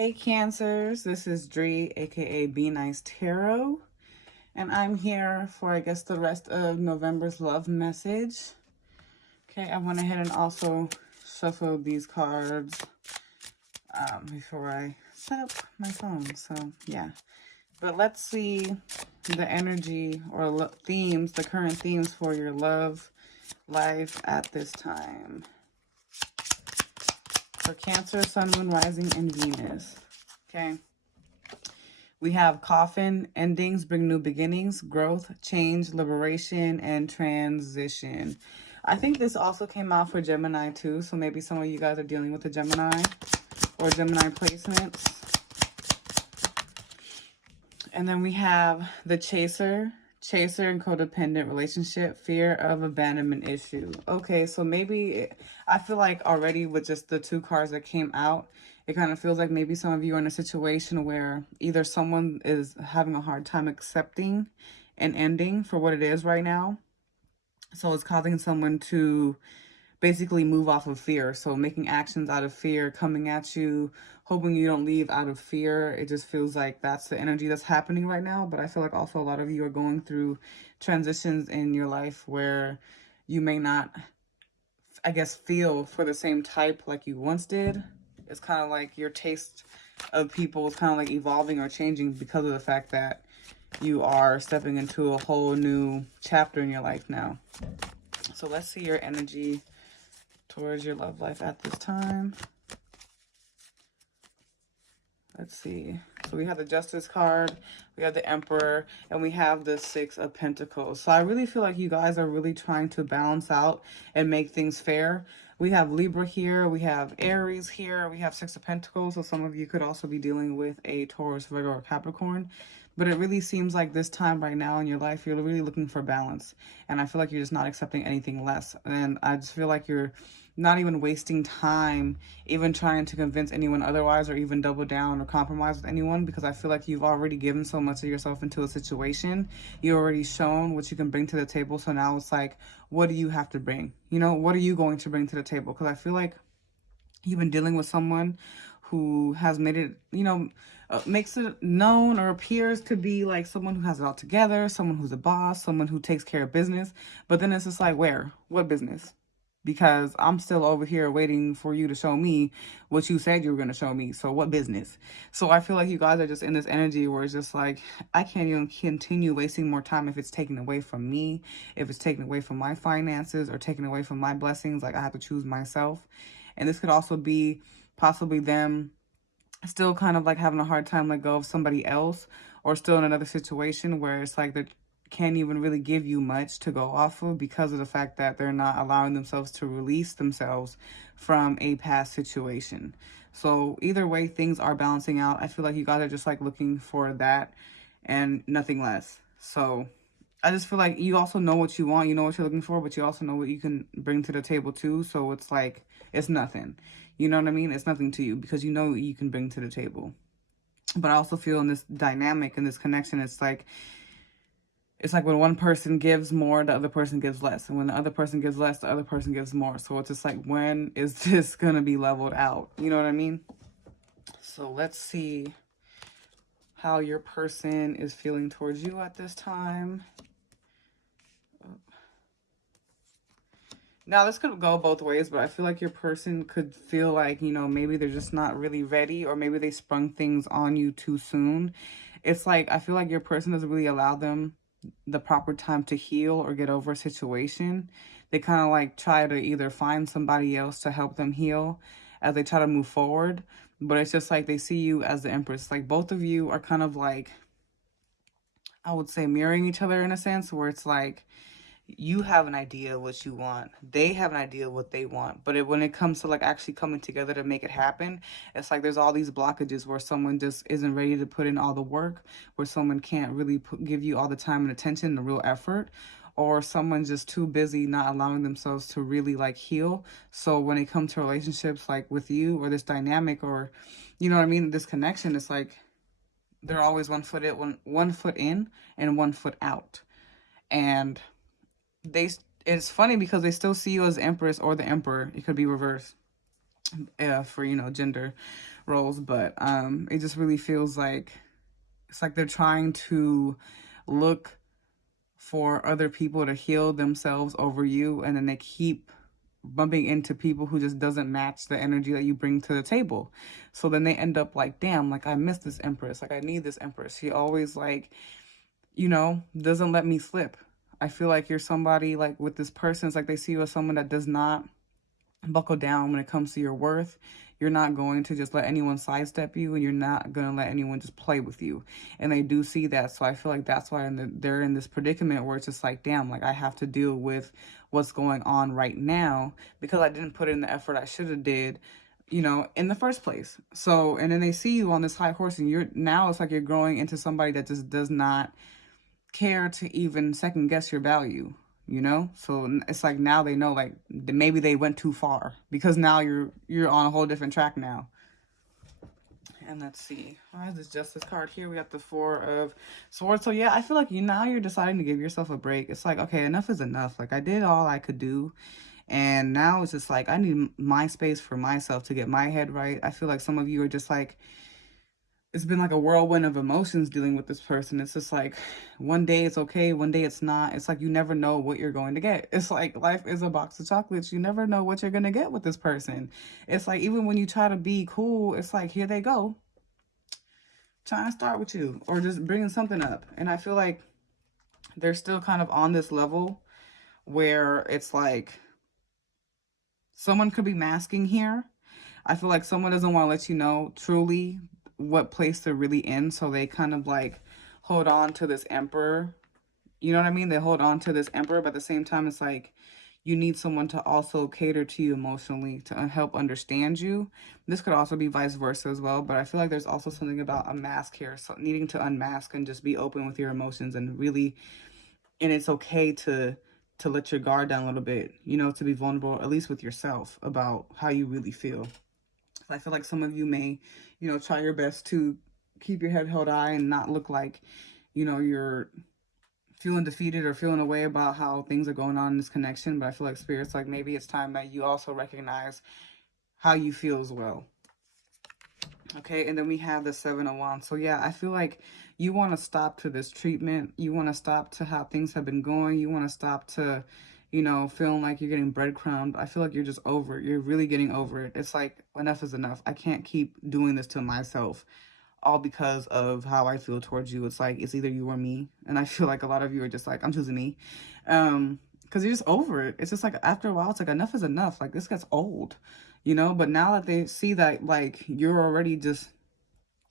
Hey Cancers, this is Dree, aka Be Nice Tarot, and I'm here for, I guess, the rest of November's love message. Okay, I went ahead and also shuffled these cards before I set up my phone, so yeah. But let's see the energy or themes, the current themes for your love life at this time. For Cancer, Sun, Moon, Rising, and Venus. Okay. We have coffin, endings, bring new beginnings, growth, change, liberation, and transition. I think this also came out for Gemini too. So maybe some of you guys are dealing with a Gemini or Gemini placements. And then we have the chaser and codependent relationship, fear of abandonment issue. Okay, so maybe I feel like already with just the two cards that came out, it kind of feels like maybe some of you are in a situation where either someone is having a hard time accepting an ending for what it is right now. So it's causing someone to basically move off of fear. So making actions out of fear, coming at you, hoping you don't leave out of fear. It just feels like that's the energy that's happening right now. But I feel like also a lot of you are going through transitions in your life where you may not, I guess, feel for the same type like you once did. It's kind of like your taste of people is kind of like evolving or changing because of the fact that you are stepping into a whole new chapter in your life now. So let's see your energy towards your love life at this time. Let's see. So we have the Justice card, we have the Emperor, and we have the Six of Pentacles. So I really feel like you guys are really trying to balance out and make things fair. We have Libra here, we have Aries here, we have Six of Pentacles. So some of you could also be dealing with a Taurus, Virgo, or Capricorn. But it really seems like this time right now in your life, you're really looking for balance. And I feel like you're just not accepting anything less. And I just feel like you're not even wasting time even trying to convince anyone otherwise or even double down or compromise with anyone, because I feel like you've already given so much of yourself into a situation. You've already shown what you can bring to the table. So now it's like, what do you have to bring? You know, what are you going to bring to the table? Because I feel like you've been dealing with someone who has made it, makes it known or appears to be like someone who has it all together, someone who's a boss, someone who takes care of business. But then it's just like, where? What business? Because I'm still over here waiting for you to show me what you said you were going to show me. So what business? So I feel like you guys are just in this energy where it's just like, I can't even continue wasting more time if it's taken away from me, if it's taken away from my finances or taken away from my blessings. Like I have to choose myself. And this could also be possibly them still kind of like having a hard time let go of somebody else, or still in another situation where it's like they can't even really give you much to go off of because of the fact that they're not allowing themselves to release themselves from a past situation. So either way, things are balancing out. I feel like you guys are just like looking for that and nothing less. So I just feel like you also know what you want, you know what you're looking for, but you also know what you can bring to the table too. So it's like, it's nothing. You know what I mean? It's nothing to you because you know what you can bring to the table. But I also feel in this dynamic and this connection, it's like when one person gives more, the other person gives less. And when the other person gives less, the other person gives more. So it's just like, when is this going to be leveled out? You know what I mean? So let's see how your person is feeling towards you at this time. Now, this could go both ways, but I feel like your person could feel like, maybe they're just not really ready, or maybe they sprung things on you too soon. It's like, I feel like your person doesn't really allow them the proper time to heal or get over a situation. They kind of like try to either find somebody else to help them heal as they try to move forward. But it's just like they see you as the Empress. Like both of you are kind of like, I would say, mirroring each other in a sense, where it's like, you have an idea of what you want, they have an idea of what they want, but when it comes to like actually coming together to make it happen, it's like there's all these blockages where someone just isn't ready to put in all the work, where someone can't really give you all the time and attention and the real effort, or someone's just too busy not allowing themselves to really like heal. So when it comes to relationships like with you or this dynamic, or you know what I mean, this connection, it's like they're always one foot in and one foot out. And it's funny because they still see you as the Empress or the Emperor. It could be reversed. for, you know, gender roles. But it just really feels like it's like they're trying to look for other people to heal themselves over you, and then they keep bumping into people who just doesn't match the energy that you bring to the table. So then they end up like, damn, like I miss this empress, like I need this empress. She always like, you know, doesn't let me slip. I feel like you're somebody like with this person, it's like they see you as someone that does not buckle down when it comes to your worth. You're not going to just let anyone sidestep you, and you're not going to let anyone just play with you. And they do see that. So I feel like that's why they're in this predicament where it's just like, damn, like I have to deal with what's going on right now because I didn't put in the effort I should have did, you know, in the first place. So, and then they see you on this high horse, and you're now it's like you're growing into somebody that just does not care to even second guess your value, you know. So it's like now they know like maybe they went too far because now you're on a whole different track now. And let's see, why is this justice card here? We got the 4 of swords. So yeah, I feel like now you're deciding to give yourself a break. It's like, okay, enough is enough. Like I did all I could do, and now it's just like I need my space for myself to get my head right. I feel like some of you are just like, it's been like a whirlwind of emotions dealing with this person. It's just like one day it's okay, one day it's not. It's like you never know what you're going to get. It's like life is a box of chocolates. You never know what you're going to get with this person. It's like even when you try to be cool, it's like here they go trying to start with you or just bringing something up. And I feel like they're still kind of on this level where it's like someone could be masking here. I feel like someone doesn't want to let you know truly what place they're really in. So they kind of like hold on to this emperor. You know what I mean? They hold on to this emperor, but at the same time, it's like you need someone to also cater to you emotionally to help understand you. This could also be vice versa as well. But I feel like there's also something about a mask here. So needing to unmask and just be open with your emotions and really, and it's okay to let your guard down a little bit, you know, to be vulnerable, at least with yourself about how you really feel. I feel like some of you may, you know, try your best to keep your head held high and not look like, you know, you're feeling defeated or feeling a way about how things are going on in this connection. But I feel like Spirit's like maybe it's time that you also recognize how you feel as well. Okay, and then we have the 7 of Wands. So yeah, I feel like you want to stop to this treatment. You want to stop to how things have been going. You want to stop to, you know, feeling like you're getting breadcrumbed. I feel like you're just over it. You're really getting over it. It's like enough is enough. I can't keep doing this to myself all because of how I feel towards you. It's like it's either you or me. And I feel like a lot of you are just like, I'm choosing me. Because you're just over it. It's just like after a while, it's like enough is enough. Like this gets old, you know? But now that they see that like you're already just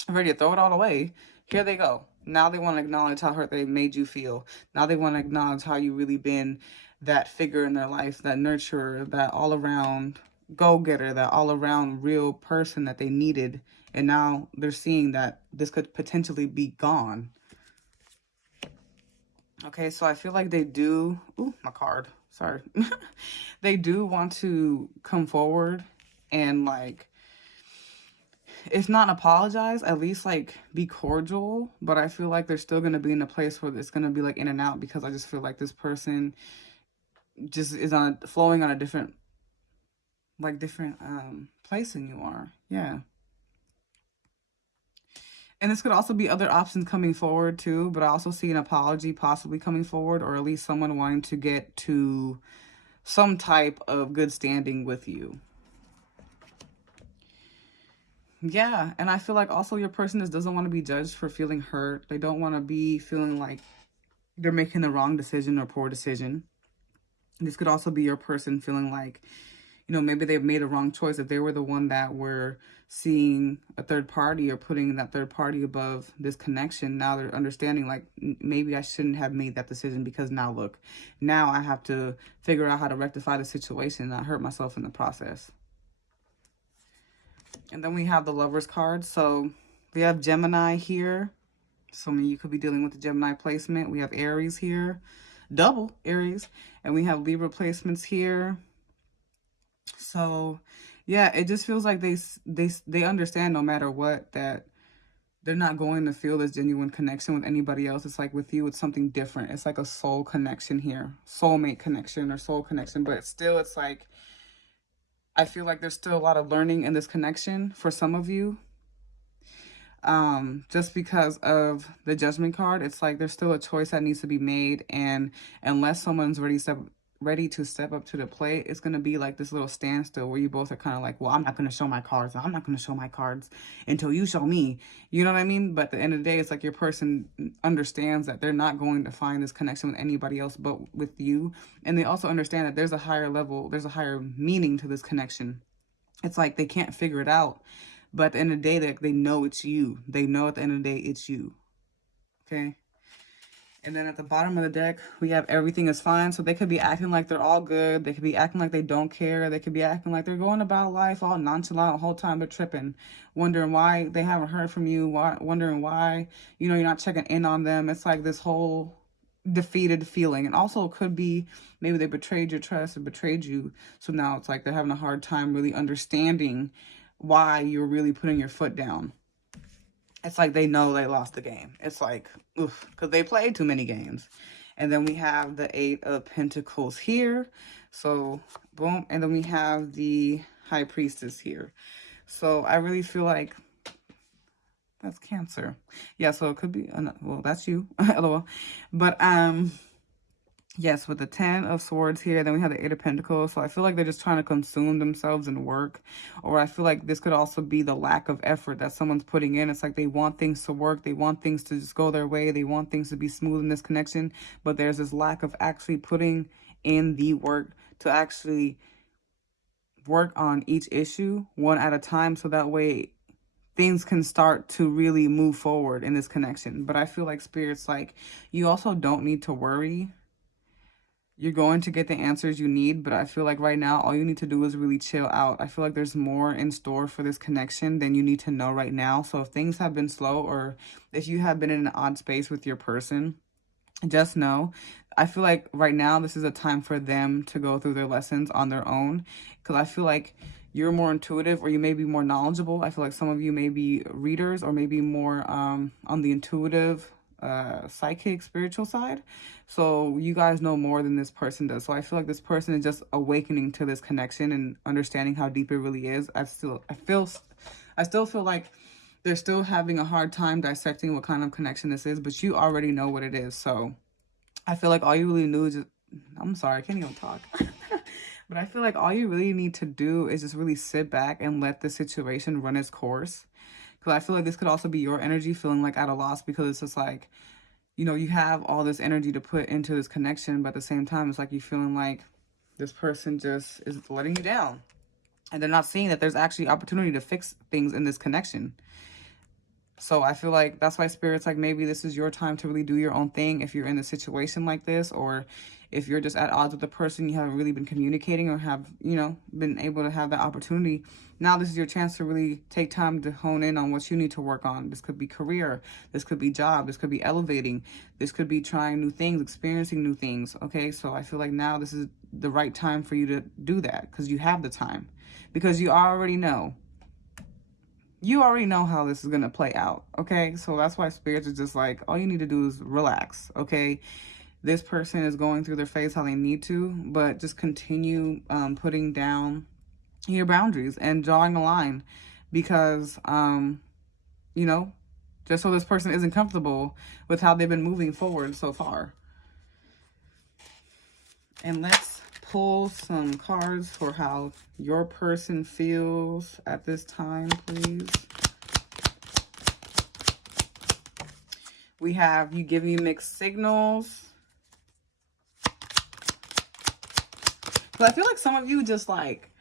ready to throw it all away, here they go. Now they want to acknowledge how hurt they made you feel. Now they want to acknowledge how you really been that figure in their life, that nurturer, that all around go-getter, that all around real person that they needed. And now they're seeing that this could potentially be gone. Okay, so I feel like they do, ooh, my card, sorry. They do want to come forward and like, if not apologize, at least like be cordial. But I feel like they're still going to be in a place where it's going to be like in and out because I just feel like this person just is on flowing on a different place than you are. Yeah. And this could also be other options coming forward too, but I also see an apology possibly coming forward, or at least someone wanting to get to some type of good standing with you. Yeah, and I feel like also your person just doesn't want to be judged for feeling hurt. They don't want to be feeling like they're making the wrong decision or poor decision. This could also be your person feeling like, you know, maybe they've made a wrong choice. If they were the one that were seeing a third party or putting that third party above this connection, now they're understanding like maybe I shouldn't have made that decision because now look, now I have to figure out how to rectify the situation and not hurt myself in the process. And then we have the Lovers card. So we have Gemini here. So I mean, you could be dealing with the Gemini placement. We have Aries here, double Aries, and we have Libra placements here. So yeah, it just feels like they understand no matter what that they're not going to feel this genuine connection with anybody else. It's like with you, it's something different. It's like a soul connection here, soulmate connection or soul connection. But still, it's like I feel like there's still a lot of learning in this connection for some of you. Just because of the Judgment card, it's like there's still a choice that needs to be made, and unless someone's ready to step up to the plate, it's gonna be like this little standstill where you both are kind of like, well, I'm not gonna show my cards. I'm not gonna show my cards until you show me. You know what I mean? But at the end of the day, it's like your person understands that they're not going to find this connection with anybody else but with you, and they also understand that there's a higher level, there's a higher meaning to this connection. It's like they can't figure it out. But at the end of the day, they know it's you. They know at the end of the day, it's you. Okay? And then at the bottom of the deck, we have everything is fine. So they could be acting like they're all good. They could be acting like they don't care. They could be acting like they're going about life all nonchalant the whole time they're tripping. Wondering why they haven't heard from you. Wondering why, you know, you're not checking in on them. It's like this whole defeated feeling. And also it could be maybe they betrayed your trust or betrayed you. So now it's like they're having a hard time really understanding why you're really putting your foot down. It's like they know they lost the game. It's like, oof, because they played too many games. And then we have the 8 of Pentacles here. So, boom. And then we have the High Priestess here. So, I really feel like that's Cancer. Yeah, so it could be, well, that's you. LOL. But, yes, with the 10 of Swords here, then we have the 8 of Pentacles. So I feel like they're just trying to consume themselves in work. Or I feel like this could also be the lack of effort that someone's putting in. It's like they want things to work. They want things to just go their way. They want things to be smooth in this connection. But there's this lack of actually putting in the work to actually work on each issue one at a time. So that way things can start to really move forward in this connection. But I feel like Spirit's like, you also don't need to worry. You're going to get the answers you need, but I feel like right now, all you need to do is really chill out. I feel like there's more in store for this connection than you need to know right now. So if things have been slow or if you have been in an odd space with your person, just know, I feel like right now, this is a time for them to go through their lessons on their own. Because I feel like you're more intuitive or you may be more knowledgeable. I feel like some of you may be readers or maybe more on the intuitive psychic spiritual side, so you guys know more than this person does. So I feel like this person is just awakening to this connection and understanding how deep it really is. I still feel like they're still having a hard time dissecting what kind of connection this is, but you already know what it is. So I feel like all you really knew is just, I'm sorry, I can't even talk. But I feel like all you really need to do is just really sit back and let the situation run its course. Because I feel like this could also be your energy feeling like at a loss, because it's just like, you know, you have all this energy to put into this connection, but at the same time, it's like you feeling like this person just is letting you down. And they're not seeing that there's actually opportunity to fix things in this connection. So I feel like that's why Spirit's like, maybe this is your time to really do your own thing if you're in a situation like this, or if you're just at odds with the person, you haven't really been communicating or have, you know, been able to have that opportunity. Now this is your chance to really take time to hone in on what you need to work on. This could be career, this could be job, this could be elevating, this could be trying new things, experiencing new things. Okay, so I feel like now this is the right time for you to do that, because you have the time, because you already know. You already know how this is going to play out, okay? So that's why Spirits is just like, all you need to do is relax, okay? This person is going through their phase how they need to, but just continue putting down your boundaries and drawing a line, because, you know, just so this person isn't comfortable with how they've been moving forward so far. And let's pull some cards for how your person feels at this time, please. We have you giving me mixed signals. But I feel like some of you just like,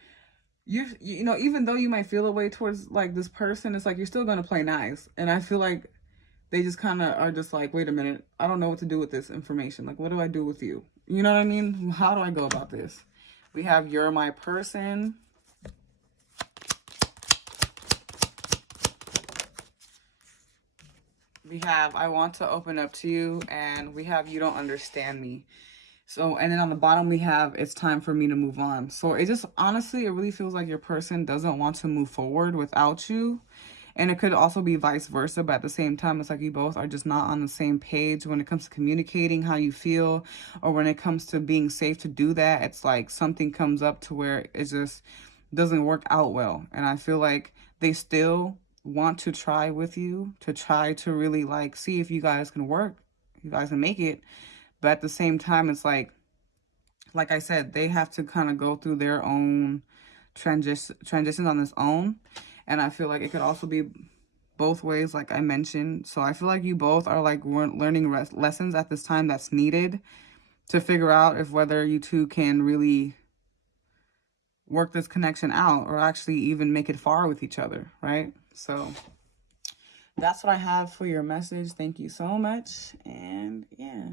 you know, even though you might feel a way towards like this person, it's like you're still going to play nice. And I feel like they just kind of are just like, wait a minute, I don't know what to do with this information. Like, what do I do with you? You know what I mean? How do I go about this? We have You're My Person. We have I Want to Open Up to You. And we have You Don't Understand Me. So, and then on the bottom, we have It's Time for Me to Move On. So it just, honestly, it really feels like your person doesn't want to move forward without you. And it could also be vice versa, but at the same time, it's like you both are just not on the same page when it comes to communicating how you feel, or when it comes to being safe to do that. It's like something comes up to where it's just, doesn't work out well. And I feel like they still want to try with you, to try to really like see if you guys can work, if you guys can make it. But at the same time, it's like I said, they have to kind of go through their own transitions on this own. And I feel like it could also be both ways, like I mentioned. So I feel like you both are like learning lessons at this time that's needed to figure out if whether you two can really work this connection out or actually even make it far with each other, right? So that's what I have for your message. Thank you so much. And yeah.